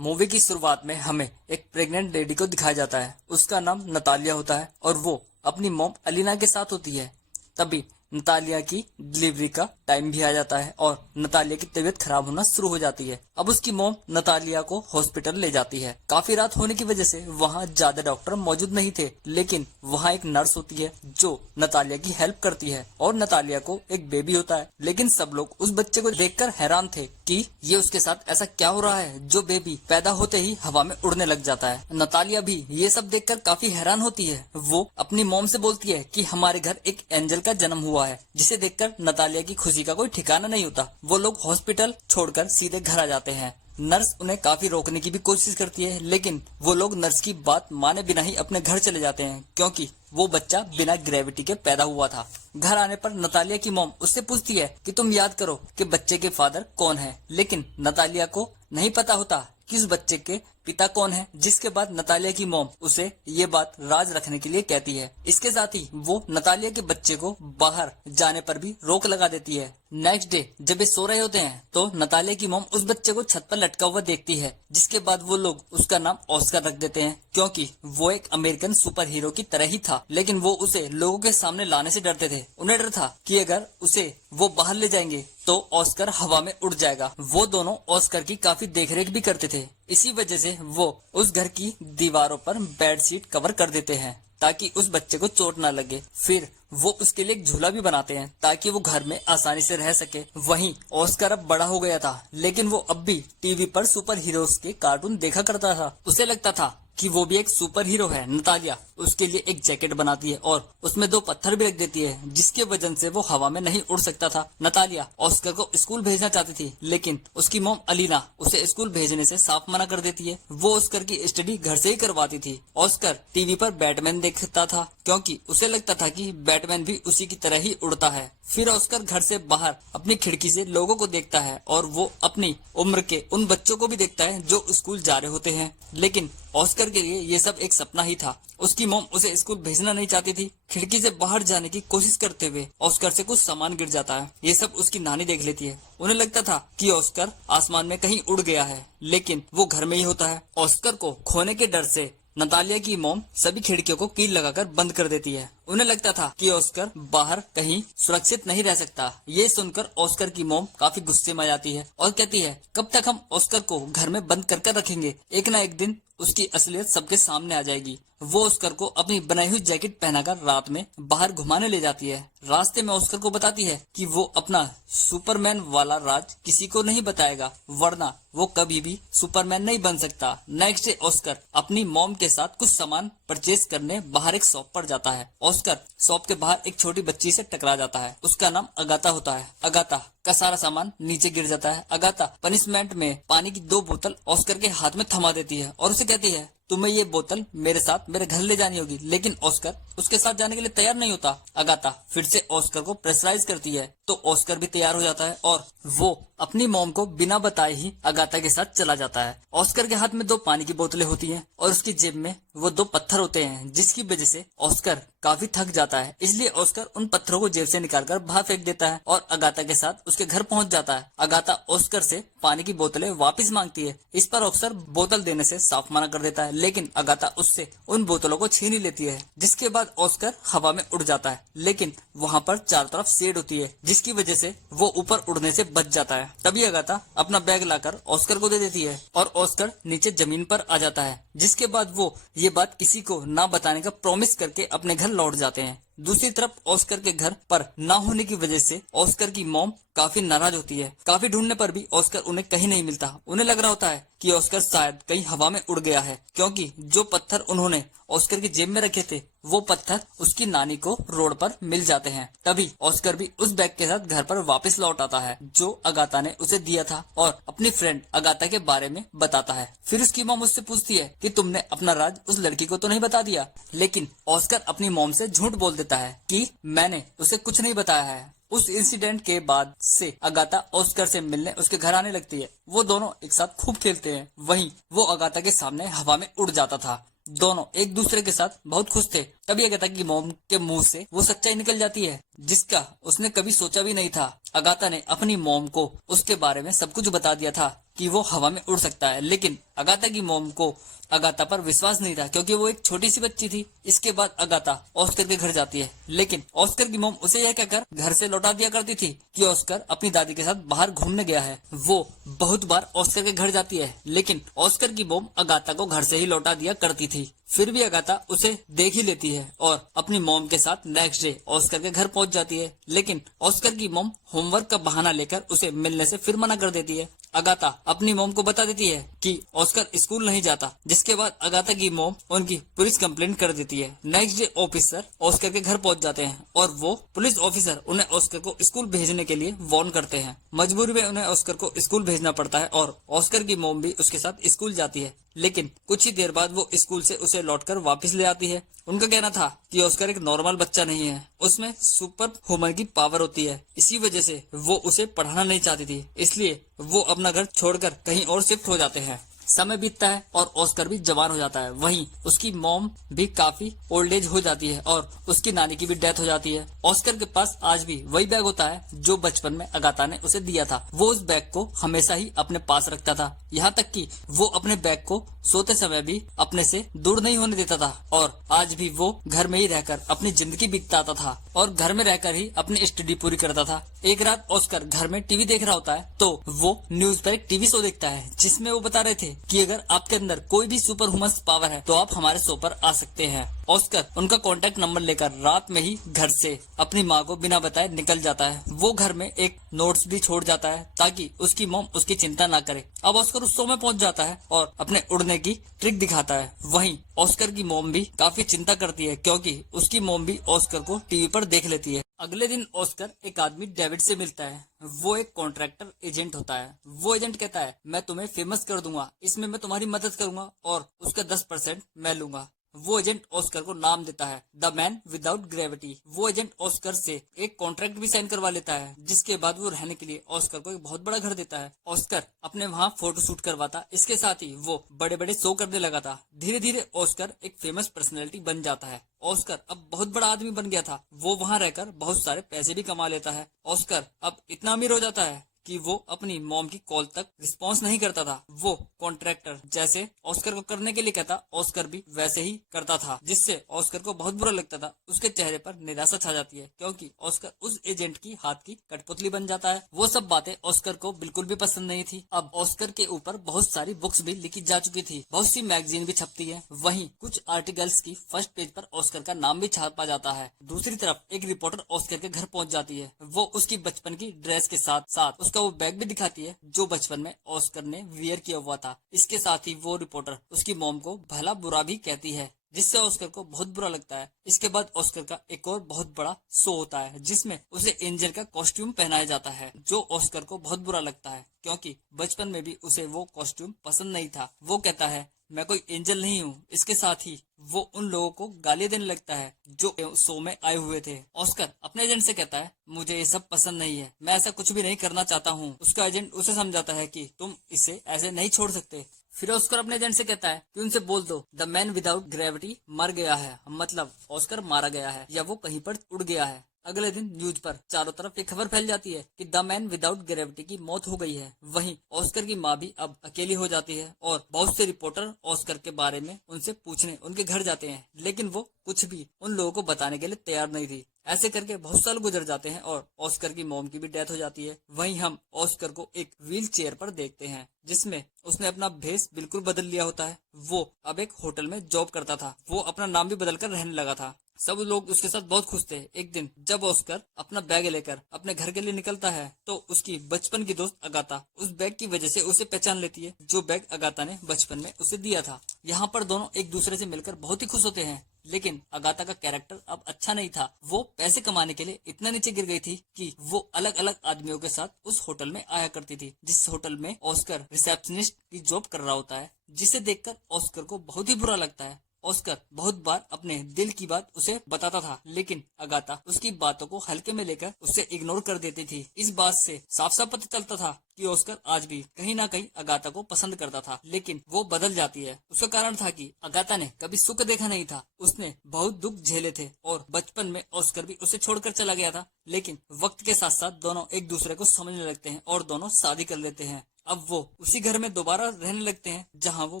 Movie की शुरुआत में हमें एक प्रेग्नेंट लेडी को दिखाया जाता है। उसका नाम नतालिया होता है और वो अपनी मॉम अलीना के साथ होती है। तभी नतालिया की डिलीवरी का टाइम भी आ जाता है और नतालिया की तबीयत खराब होना शुरू हो जाती है। अब उसकी मॉम नतालिया को हॉस्पिटल ले जाती है। काफी रात होने की वजह से वहाँ ज्यादा डॉक्टर मौजूद नहीं थे, लेकिन वहाँ एक नर्स होती है जो नतालिया की हेल्प करती है और नतालिया को एक बेबी होता है। लेकिन सब लोग उस बच्चे को देखकर हैरान थे कि ये उसके साथ ऐसा क्या हो रहा है जो बेबी पैदा होते ही हवा में उड़ने लग जाता है। नतालिया भी ये सब देखकर काफी हैरान होती है। वो अपनी मॉम से बोलती है कि हमारे घर एक एंजल का जन्म हुआ है, जिसे देखकर नतालिया की खुशी का कोई ठिकाना नहीं होता। वो लोग हॉस्पिटल छोड़कर सीधे घर आ जाते हैं। नर्स उन्हें काफी रोकने की भी कोशिश करती है, लेकिन वो लोग नर्स की बात माने बिना ही अपने घर चले जाते हैं, क्योंकि वो बच्चा बिना ग्रेविटी के पैदा हुआ था। घर आने पर नतालिया की मॉम उससे पूछती है कि तुम याद करो कि बच्चे के फादर कौन है, लेकिन नतालिया को नहीं पता होता कि उस बच्चे के पिता कौन है। जिसके बाद नतालिया की मॉम उसे ये बात राज रखने के लिए कहती है। इसके साथ ही वो नतालिया के बच्चे को बाहर जाने पर भी रोक लगा देती है। नेक्स्ट डे जब ये सो रहे होते हैं तो नतालिया की मॉम उस बच्चे को छत पर लटका हुआ देखती है, जिसके बाद वो लोग उसका नाम ऑस्कर रख देते हैं, क्योंकि वो एक अमेरिकन सुपर हीरो की तरह ही था। लेकिन वो उसे लोगों के सामने लाने से डरते थे। उन्हें डर था कि अगर उसे वो बाहर ले जाएंगे तो ऑस्कर हवा में उड़ जाएगा। वो दोनों ऑस्कर की काफी देखरेख भी करते थे। इसी वजह से वो उस घर की दीवारों पर बेडशीट कवर कर देते हैं ताकि उस बच्चे को चोट ना लगे। फिर वो उसके लिए एक झूला भी बनाते हैं ताकि वो घर में आसानी से रह सके। वहीं ऑस्कर अब बड़ा हो गया था, लेकिन वो अब भी टीवी पर सुपर हीरोज के कार्टून देखा करता था। उसे लगता था कि वो भी एक सुपर हीरो है। नतालिया उसके लिए एक जैकेट बनाती है और उसमें 2 पत्थर भी रख देती है, जिसके वजह से वो हवा में नहीं उड़ सकता था। नतालिया ऑस्कर को स्कूल भेजना चाहती थी, लेकिन उसकी मॉम अलीना उसे स्कूल भेजने से साफ मना कर देती है। वो ऑस्कर की स्टडी घर से ही करवाती थी। ऑस्कर टीवी पर बैटमैन देखता था, क्योंकि उसे लगता था कि बैटमैन भी उसी की तरह ही उड़ता है। फिर ऑस्कर घर से बाहर अपनी खिड़की से लोगों को देखता है और वो अपनी उम्र के उन बच्चों को भी देखता है जो स्कूल जा रहे होते हैं। लेकिन ऑस्कर के लिए ये सब एक सपना ही था। उसकी मॉम उसे स्कूल भेजना नहीं चाहती थी। खिड़की से बाहर जाने की कोशिश करते हुए ऑस्कर से कुछ सामान गिर जाता है। ये सब उसकी नानी देख लेती है। उन्हें लगता था कि ऑस्कर आसमान में कहीं उड़ गया है, लेकिन वो घर में ही होता है। ऑस्कर को खोने के डर से नतालिया की मॉम सभी खिड़कियों को कील लगाकर बंद कर देती है। उन्हें लगता था कि ऑस्कर बाहर कहीं सुरक्षित नहीं रह सकता। ये सुनकर ऑस्कर की मॉम काफी गुस्से में आ जाती है और कहती है, कब तक हम ऑस्कर को घर में बंद कर रखेंगे? एक ना एक दिन उसकी असलियत सबके सामने आ जाएगी। वो ऑस्कर को अपनी बनाई हुई जैकेट पहनाकर रात में बाहर घुमाने ले जाती है। रास्ते में ऑस्कर को बताती है कि वो अपना सुपरमैन वाला राज किसी को नहीं बताएगा, वरना वो कभी भी सुपरमैन नहीं बन सकता। नेक्स्ट डे ऑस्कर अपनी मॉम के साथ कुछ सामान परचेज करने बाहर एक शॉप पर जाता है। ऑस्कर शॉप के बाहर एक छोटी बच्ची से टकरा जाता है। उसका नाम अगाथा होता है। अगाथा का सारा सामान नीचे गिर जाता है। अगाथा पनिशमेंट में पानी की 2 बोतल ऑस्कर के हाथ में थमा देती है और उसे कहती है, तुम्हें ये बोतल मेरे साथ मेरे घर ले जानी होगी। लेकिन ऑस्कर उसके साथ जाने के लिए तैयार नहीं होता। अगाथा फिर से ऑस्कर को प्रेशराइज करती है तो ऑस्कर भी तैयार हो जाता है और वो अपनी मॉम को बिना बताए ही अगाथा के साथ चला जाता है। ऑस्कर के हाथ में 2 पानी की बोतलें होती हैं और उसकी जेब में वो 2 पत्थर होते हैं, जिसकी वजह से ऑस्कर काफी थक जाता है। इसलिए ऑस्कर उन पत्थरों को जेब से निकालकर बाहर फेंक देता है और अगाथा के साथ उसके घर पहुंच जाता है। अगाथा ऑस्कर से पानी की बोतलें वापस मांगती है। इस पर ऑस्कर बोतल देने से साफ मना कर देता है, लेकिन अगाथा उससे उन बोतलों को छीन ही लेती है। जिसके बाद ऑस्कर हवा में उड़ जाता है, लेकिन वहाँ पर चारों तरफ शेड होती है, जिसकी वजह से वो ऊपर उड़ने से बच जाता है। तभी अगाथा अपना बैग लाकर ऑस्कर को दे देती है और ऑस्कर नीचे जमीन पर आ जाता है। जिसके बाद वो ये बात किसी को ना बताने का प्रॉमिस करके अपने घर लौट जाते हैं। दूसरी तरफ ऑस्कर के घर पर ना होने की वजह से ऑस्कर की मॉम काफी नाराज होती है। काफी ढूंढने पर भी ऑस्कर उन्हें कहीं नहीं मिलता। उन्हें लग रहा होता है कि ऑस्कर शायद कहीं हवा में उड़ गया है, क्योंकि जो पत्थर उन्होंने ऑस्कर की जेब में रखे थे वो पत्थर उसकी नानी को रोड पर मिल जाते हैं। तभी ऑस्कर भी उस बैग के साथ घर पर वापस लौट आता है जो अगाथा ने उसे दिया था और अपनी फ्रेंड अगाथा के बारे में बताता है। फिर उसकी मॉम उससे पूछती है कि तुमने अपना राज उस लड़की को तो नहीं बता दिया? लेकिन ऑस्कर अपनी मॉम से झूठ बोल देता है कि मैंने उसे कुछ नहीं बताया है। उस इंसिडेंट के बाद से अगाथा ऑस्कर से मिलने उसके घर आने लगती है। वो दोनों एक साथ खूब खेलते हैं। वहीं वो अगाथा के सामने हवा में उड़ जाता था। दोनों एक दूसरे के साथ बहुत खुश थे। तभी अगाथा की मॉम के मुंह से वो सच्चाई निकल जाती है जिसका उसने कभी सोचा भी नहीं था। अगाथा ने अपनी मॉम को उसके बारे में सब कुछ बता दिया था कि वो हवा में उड़ सकता है, लेकिन अगाथा की मॉम को अगाथा पर विश्वास नहीं था क्योंकि वो एक छोटी सी बच्ची थी। इसके बाद अगाथा ऑस्कर के घर जाती है, लेकिन ऑस्कर की मॉम उसे यह कहकर घर से लौटा दिया करती थी कि ऑस्कर अपनी दादी के साथ बाहर घूमने गया है। वो बहुत बार ऑस्कर के घर जाती है, लेकिन ऑस्कर की मॉम अगाथा को घर से ही लौटा दिया करती थी। फिर भी अगाथा उसे देख ही लेती है और अपनी मॉम के साथ नेक्स्ट डे ऑस्कर के घर पहुंच जाती है, लेकिन ऑस्कर की मॉम होमवर्क का बहाना लेकर उसे मिलने से फिर मना कर देती है। अगाथा अपनी मॉम को बता देती है कि ऑस्कर स्कूल नहीं जाता, जिसके बाद अगाथा की मॉम उनकी पुलिस कंप्लेंट कर देती है। नेक्स्ट डे ऑफिसर ऑस्कर के घर पहुंच जाते हैं और वो पुलिस ऑफिसर उन्हें ऑस्कर को स्कूल भेजने के लिए वार्न करते हैं। मजबूरी में उन्हें ऑस्कर को स्कूल भेजना पड़ता है और ऑस्कर की मॉम भी उसके साथ स्कूल जाती है, लेकिन कुछ ही देर बाद वो स्कूल से उसे लौटकर वापस ले आती है। उनका कहना था कि ऑस्कर एक नॉर्मल बच्चा नहीं है, उसमें सुपर ह्यूमन की पावर होती है, इसी वजह से वो उसे पढ़ाना नहीं चाहती थी, इसलिए वो अपना घर छोड़कर कहीं और शिफ्ट हो जाते हैं। समय बीतता है और ऑस्कर भी जवान हो जाता है। वहीं उसकी मॉम भी काफी ओल्ड एज हो जाती है और उसकी नानी की भी डेथ हो जाती है। ऑस्कर के पास आज भी वही बैग होता है जो बचपन में अगाथा ने उसे दिया था। वो उस बैग को हमेशा ही अपने पास रखता था, यहाँ तक कि वो अपने बैग को सोते समय भी अपने से दूर नहीं होने देता था। और आज भी वो घर में ही रहकर अपनी जिंदगी बिताता था और घर में रहकर ही अपनी स्टडी पूरी करता था। एक रात ऑस्कर घर में टीवी देख रहा होता है तो वो न्यूज पर एक टीवी शो देखता है जिसमें वो बता रहे थे कि अगर आपके अंदर कोई भी सुपर ह्यूमन पावर है तो आप हमारे शो पर आ सकते हैं। ऑस्कर उनका कॉन्टेक्ट नंबर लेकर रात में ही घर से अपनी माँ को बिना बताए निकल जाता है। वो घर में एक नोट्स भी छोड़ जाता है ताकि उसकी मॉम उसकी चिंता ना करे। अब ऑस्कर उस शो में पहुंच जाता है और अपने उड़ने की ट्रिक दिखाता है। वहीं ऑस्कर की मॉम भी काफी चिंता करती है क्योंकि उसकी मॉम भी ऑस्कर को टीवी पर देख लेती है। अगले दिन ऑस्कर एक आदमी डेविड से मिलता है। वो एक कॉन्ट्रैक्टर एजेंट होता है। वो एजेंट कहता है मैं तुम्हें फेमस कर दूंगा, इसमें मैं तुम्हारी मदद करूंगा और उसका 10% मैं लूंगा। वो एजेंट ऑस्कर को नाम देता है द मैन विदाउट ग्रेविटी। वो एजेंट ऑस्कर से एक कॉन्ट्रैक्ट भी साइन करवा लेता है, जिसके बाद वो रहने के लिए ऑस्कर को एक बहुत बड़ा घर देता है। ऑस्कर अपने वहाँ फोटो शूट करवाता, इसके साथ ही वो बड़े बड़े शो करने लगा था। धीरे धीरे ऑस्कर एक फेमस पर्सनैलिटी बन जाता है। ऑस्कर अब बहुत बड़ा आदमी बन गया था। वो वहाँ रहकर बहुत सारे पैसे भी कमा लेता है। ऑस्कर अब इतना अमीर हो जाता है कि वो अपनी मॉम की कॉल तक रिस्पॉन्स नहीं करता था। वो कॉन्ट्रैक्टर जैसे ऑस्कर को करने के लिए कहता, ऑस्कर भी वैसे ही करता था, जिससे ऑस्कर को बहुत बुरा लगता था। उसके चेहरे पर निराशा छा जाती है क्योंकि ऑस्कर उस एजेंट की हाथ की कठपुतली बन जाता है। वो सब बातें ऑस्कर को बिल्कुल भी पसंद नहीं थी। अब ऑस्कर के ऊपर बहुत सारी बुक्स भी लिखी जा चुकी थी, बहुत सी मैगजीन भी छपती है। वहीं कुछ आर्टिकल्स की फर्स्ट पेज पर ऑस्कर का नाम भी छापा जाता है। दूसरी तरफ एक रिपोर्टर ऑस्कर के घर पहुंच जाती है। वो उसकी बचपन की ड्रेस के साथ साथ उसका वो बैग भी दिखाती है जो बचपन में ऑस्कर ने वियर किया हुआ था। इसके साथ ही वो रिपोर्टर उसकी मॉम को भला बुरा भी कहती है, जिससे ऑस्कर को बहुत बुरा लगता है। इसके बाद ऑस्कर का एक और बहुत बड़ा शो होता है जिसमें उसे एंजल का कॉस्ट्यूम पहनाया जाता है, जो ऑस्कर को बहुत बुरा लगता है क्योंकि बचपन में भी उसे वो कॉस्ट्यूम पसंद नहीं था। वो कहता है मैं कोई एंजल नहीं हूँ। इसके साथ ही वो उन लोगों को गालियां देने लगता है जो शो में आए हुए थे। ऑस्कर अपने एजेंट से कहता है मुझे ये सब पसंद नहीं है, मैं ऐसा कुछ भी नहीं करना चाहता हूँ। उसका एजेंट उसे समझाता है कि तुम इसे ऐसे नहीं छोड़ सकते। फिर ऑस्कर अपने एजेंट से कहता है कि उनसे बोल दो द मैन विदाउट ग्रेविटी मर गया है, मतलब ऑस्कर मारा गया है या वो कहीं पर उड़ गया है। अगले दिन न्यूज पर चारों तरफ एक खबर फैल जाती है कि द मैन विदाउट ग्रेविटी की मौत हो गई है। वहीं ऑस्कर की माँ भी अब अकेली हो जाती है और बहुत से रिपोर्टर ऑस्कर के बारे में उनसे पूछने उनके घर जाते हैं, लेकिन वो कुछ भी उन लोगों को बताने के लिए तैयार नहीं थी। ऐसे करके बहुत साल गुजर जाते हैं और ऑस्कर की मॉम की भी डेथ हो जाती है। वहीं हम ऑस्कर को एक व्हील चेयर पर देखते हैं जिसमें उसने अपना भेष बिल्कुल बदल लिया होता है। वो अब एक होटल में जॉब करता था। वो अपना नाम भी बदल कर रहने लगा था। सब लोग उसके साथ बहुत खुश थे। एक दिन जब ऑस्कर अपना बैग लेकर अपने घर के लिए निकलता है तो उसकी बचपन की दोस्त अगाथा उस बैग की वजह से उसे पहचान लेती है, जो बैग अगाथा ने बचपन में उसे दिया था। यहाँ पर दोनों एक दूसरे से मिलकर बहुत ही खुश होते हैं, लेकिन अगाथा का कैरेक्टर अब अच्छा नहीं था। वो पैसे कमाने के लिए इतना नीचे गिर गई थी कि वो अलग अलग आदमियों के साथ उस होटल में आया करती थी, जिस होटल में ऑस्कर रिसेप्शनिस्ट की जॉब कर रहा होता है, जिसे देखकर ऑस्कर को बहुत ही बुरा लगता है। ऑस्कर बहुत बार अपने दिल की बात उसे बताता था, लेकिन अगाथा उसकी बातों को हल्के में लेकर उसे इग्नोर कर देती थी। इस बात से साफ साफ पता चलता था कि ऑस्कर आज भी कहीं ना कहीं अगाथा को पसंद करता था, लेकिन वो बदल जाती है। उसका कारण था कि अगाथा ने कभी सुख देखा नहीं था, उसने बहुत दुख झेले थे और बचपन में ऑस्कर भी उसे छोड़कर चला गया था। लेकिन वक्त के साथ साथ दोनों एक दूसरे को समझने लगते हैं और दोनों शादी कर लेते हैं। अब वो उसी घर में दोबारा रहने लगते हैं जहां वो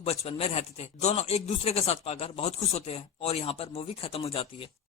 बचपन में रहते थे। दोनों एक दूसरे का साथ पाकर बहुत खुश होते हैं और यहाँ पर मूवी खत्म हो जाती है।